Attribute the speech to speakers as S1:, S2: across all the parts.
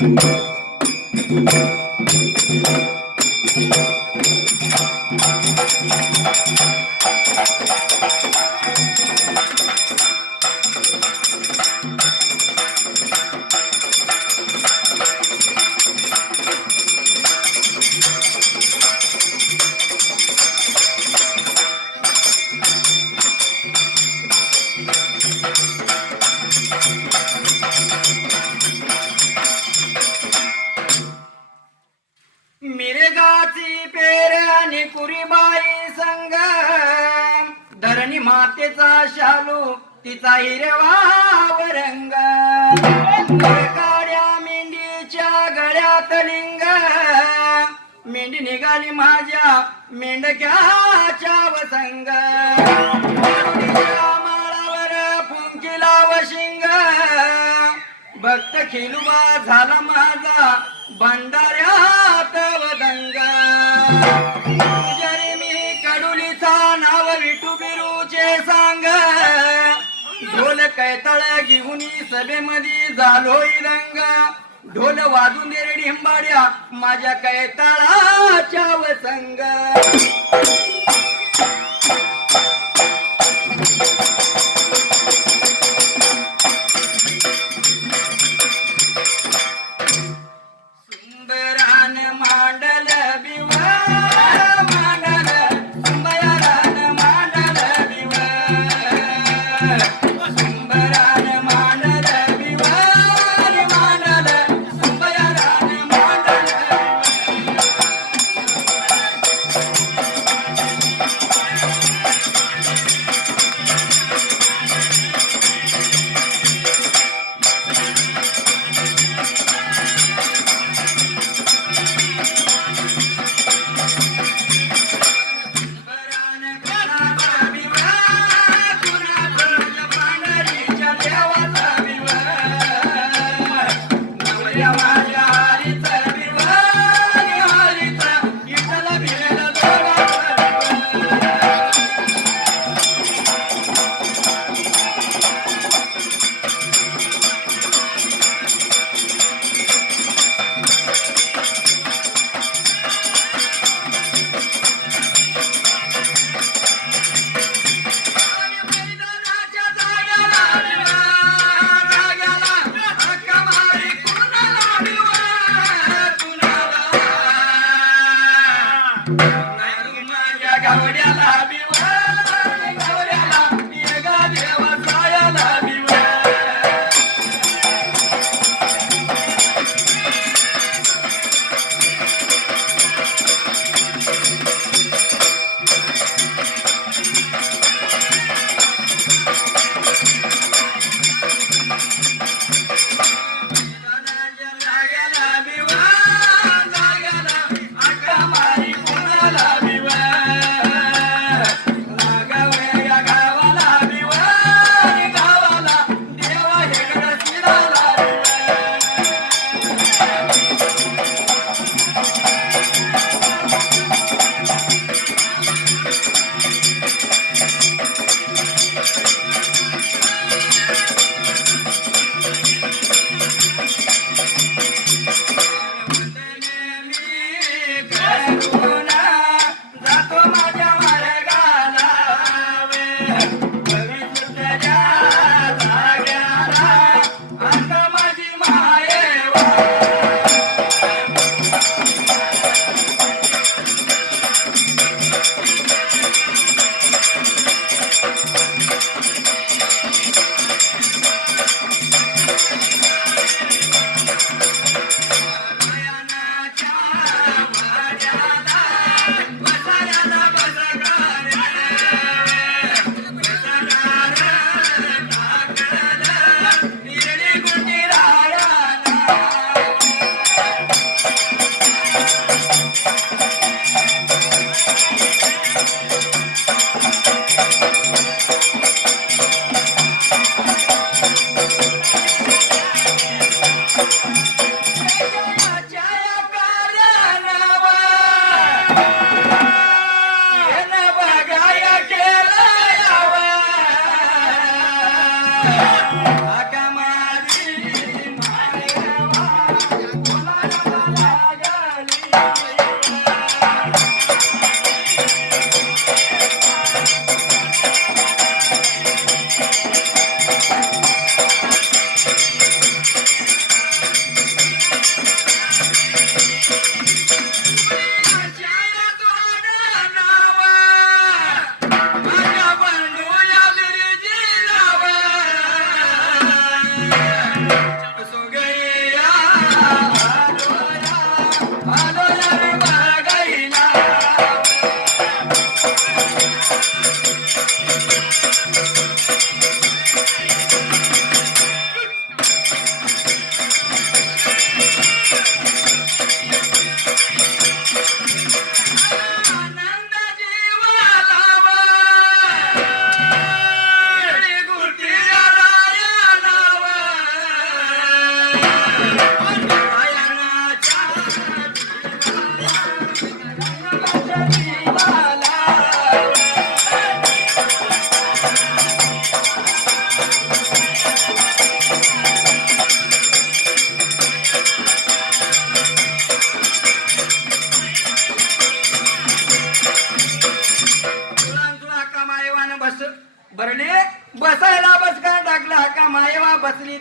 S1: Thank you. शालू तिचा हिरवा रंग काड्या मेंढीच्या गळ्यात लिंग. मेंढी निघाली माझ्या मेंढक्याच्या वसंग. माळावर फुंकिला वशिंग भक्त खिलवा झाला माझा भंडारे. घेऊन सभेमध्ये झालोय रंगा. ढोल वाजून दे रेडी हिंबाड्या माझ्या कैताळाच्या वसंग. Música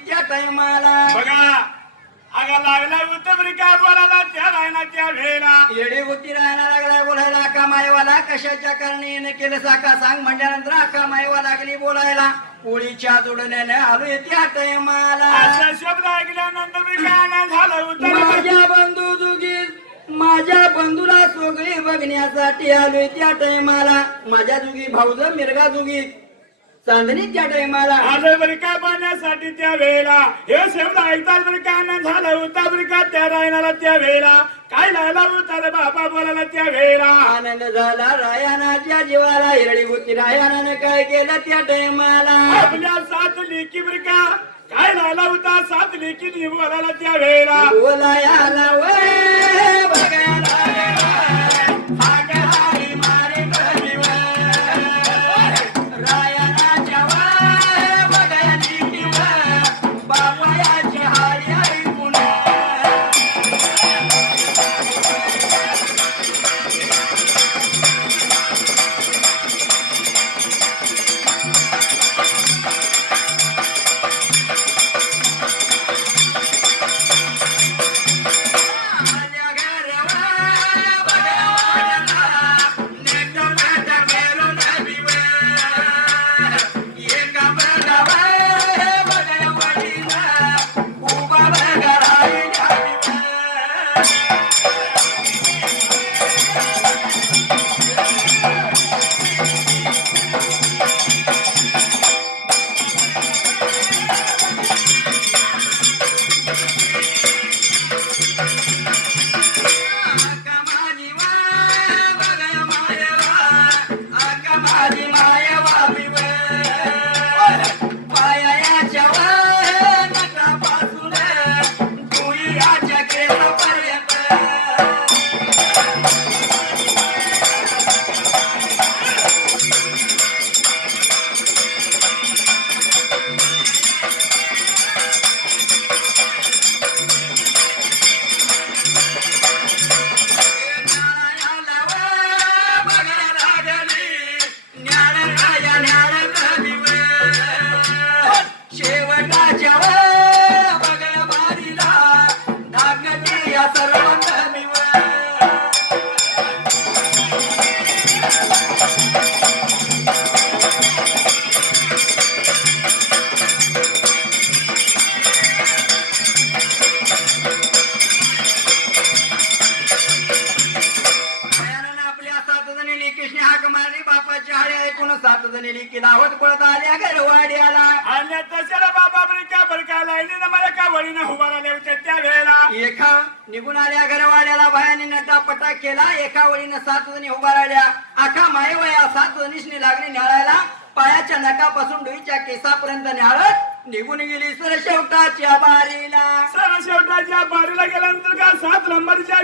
S1: मला
S2: बघा अगा लागला उत्तम काय बोलायला त्या रायनाच्या वेळेला.
S1: येडी होती राहायला लागलाय बोलायला. अक्का मायवाला कशाच्या कारणे येणं केलं साका सांग म्हणल्यानंतर अक्का मायवा लागली बोलायला. पोळीच्या जोडण्याने आलो त्या टायमाला
S2: असा शब्द ऐकल्यानंतर मी काय झाला उत्तर
S1: माझ्या बंधू जुगी माझ्या बंधूला सोगळी बघण्यासाठी आलोय त्या टायमाला माझ्या जुगी भाऊज मिरगा जुगी. चांदणी त्या टायमाला.
S2: माझं बरी काय पाहण्यासाठी त्या वेळेला. हे शब्द ऐकताच बरी काय आनंद झाला होता बरी का त्या रायनाला त्या वेळेला. काय लायला होता रे बाबा बोलायला त्या वेळेला.
S1: आनंद झाला रायानाच्या जीवाला. हिरडी होती रायानानं काय केलं त्या टायमाला?
S2: आपल्या सात लेकी बरी का काय लायला होता सात लेकी बोलायला त्या वेळेला.
S1: बोलायाला वय बघायला. सात जणी लेकी लावत पळत आल्या गरवाड्याला
S2: आणि तशाला बाबा बरी का बरी का लाईनी ना मला का वडीनं उभा राहिले होते त्या वेळेला?
S1: एका निघून आल्या घरवाड्याला भयाने नटापटा केला. एका वळीनं सात जणी उभा राहिल्या. आखा मायवया सात जणीशनी लागली न्याळायला. पायाच्या नकापासून डोईच्या केसापर्यंत न्याळत निघून गेली सर शेवटाच्या बारीला.
S2: सर शेवटाच्या बारीला गेल्यानंतर का सात नंबरच्या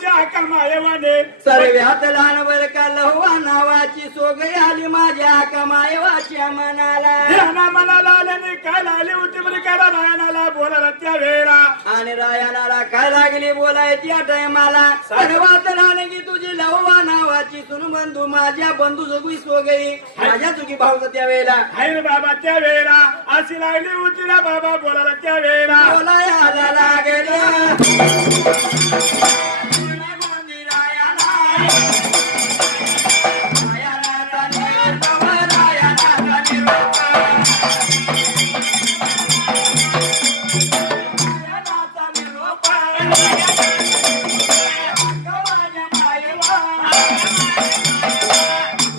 S2: त्या हक्का मायवाने
S1: सर्व्यात लहान बर का लहवा नावाची सोगई आली माझ्या कमायवाच्या मनाला.
S2: ध्याना मनाला आल्याने काय लागली होती बरी? का रायनाला बोलायला त्या वेळेला?
S1: आणि रायानाला काय लागली बोलाय त्या टायमाला? सर्वात लहान की तुझी लववा नावाची सुनबंधू माझ्या बंधू जोगी सोगई माझ्या चुकी भाऊच त्या वेळेला.
S2: बाबा त्या वेळेला. अशी लागली होती ना बाबा बोलायला त्या वेळेला
S1: बोलायला लागल्या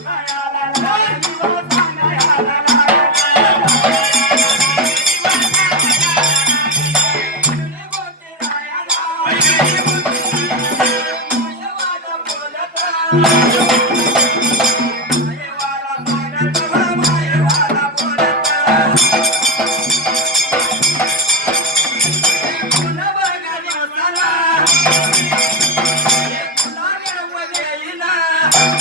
S1: रायानाचा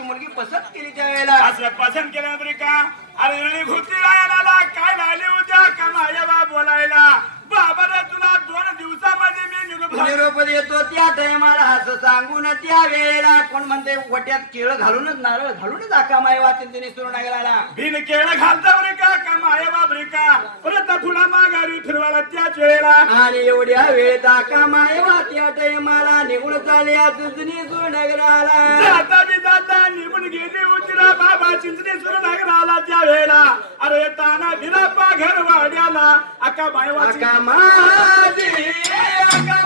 S1: नावाची मुलगी पसंत केली त्यावेळेला
S2: असं पसंत केलं तरी का? अरे घुती रायला काय लागले उद्या? का माझ्या बा बोलायला? बाबा रे तुला दोन दिवसामध्ये मी निरोप
S1: निरोप देतो. त्या टायमाला असं सांगून त्या वेळेला कोण म्हणते वट्यात केळ घालूनच नारळ घालूनच आका माय वाचन तिने सुरू लागला
S2: बिन केळं घालता बरे का? माया बाप रे का? परत तुला माघारी फिरवायला त्याच वेळेला
S1: आणि एवढ्या वेळेत आका माय त्या टायमाला निघून चालले तुझनी सुरू नगराला
S2: जाता बी जाता निघून गेली उतिरा बाबा चिंचणी सुरू आला त्या वेळेला. अरे ताना बिरापा घर वाड्याला अका बायवाची
S1: आका माझी आका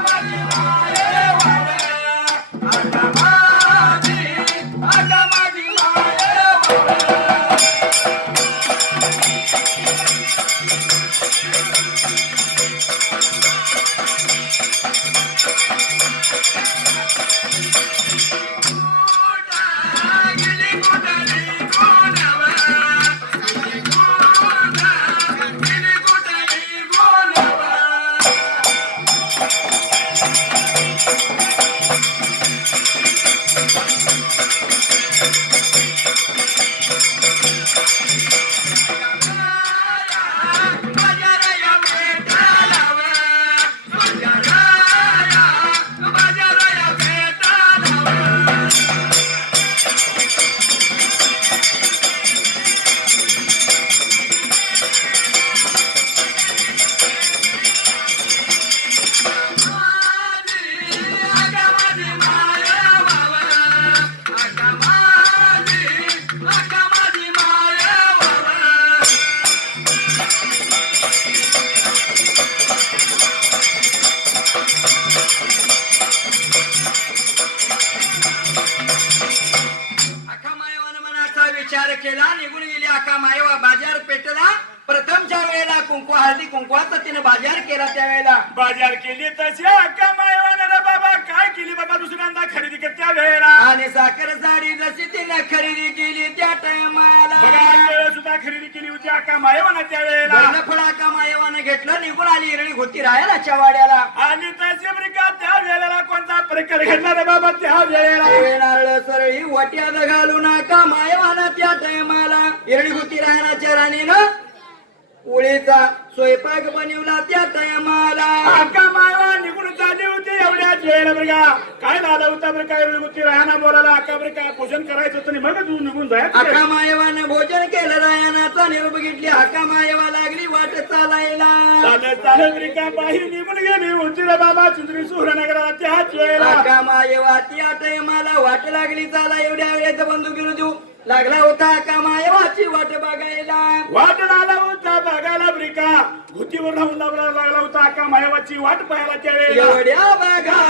S1: बाजार केला त्यावेळेला.
S2: बाजार केली तशी अक्का मायवाने रे बाबा काय केली बाबा दुसऱ्यांदा खरेदी कर त्या वेळेला
S1: आणि साखर साडी जशी तिने खरेदी केली त्या
S2: बघा
S1: टायमाला
S2: केळं सुद्धा खरेदी केली होती अक्का मायवाना त्या वेळेला
S1: फळ आका मायवानं घेतलं निघून आली इरणी होती रायनाच्या वाड्याला.
S2: आणि तशी बरं का त्या वेळेला कोणता प्रकार घडला रे बाबा त्या वेळेला
S1: वेळाळ सरळी वट्यात घालू नका मायवाना त्या टायमाला. इरणी होती रायनाच्या राणीनं उळीचा स्वयंपाक बनवला त्या टायमाला
S2: अक्का मायवा निघून चालली होती एवढ्याच वेळेला बरं का? काय झालं होता बरं काय होती राहणार बोलायला? अक्का बरं का पूजन करायचं होतं आणि मग तू निघून जायचं
S1: अका मायवानं भोजन केलं रायनाचा निरोप घेतली. हका मायवा लागली वाट चालायला.
S2: चालत चालत बरं का बाहेर निघून गेली होती रे बाबा चिंचणी सुहरनगराला त्याच वेळेला
S1: हका मायवा त्या टायमाला वाट लागली. चाला एवढ्या वेळेचा बंधू बिरुजू लागला होता हका मायवाची वाट बघायला?
S2: वाट लागला होता बघायला बरी का भूतीवर राहून लागला लागला होता अक्का मायवाची वाट पाहायला त्या वेळेला
S1: एवढ्या बघा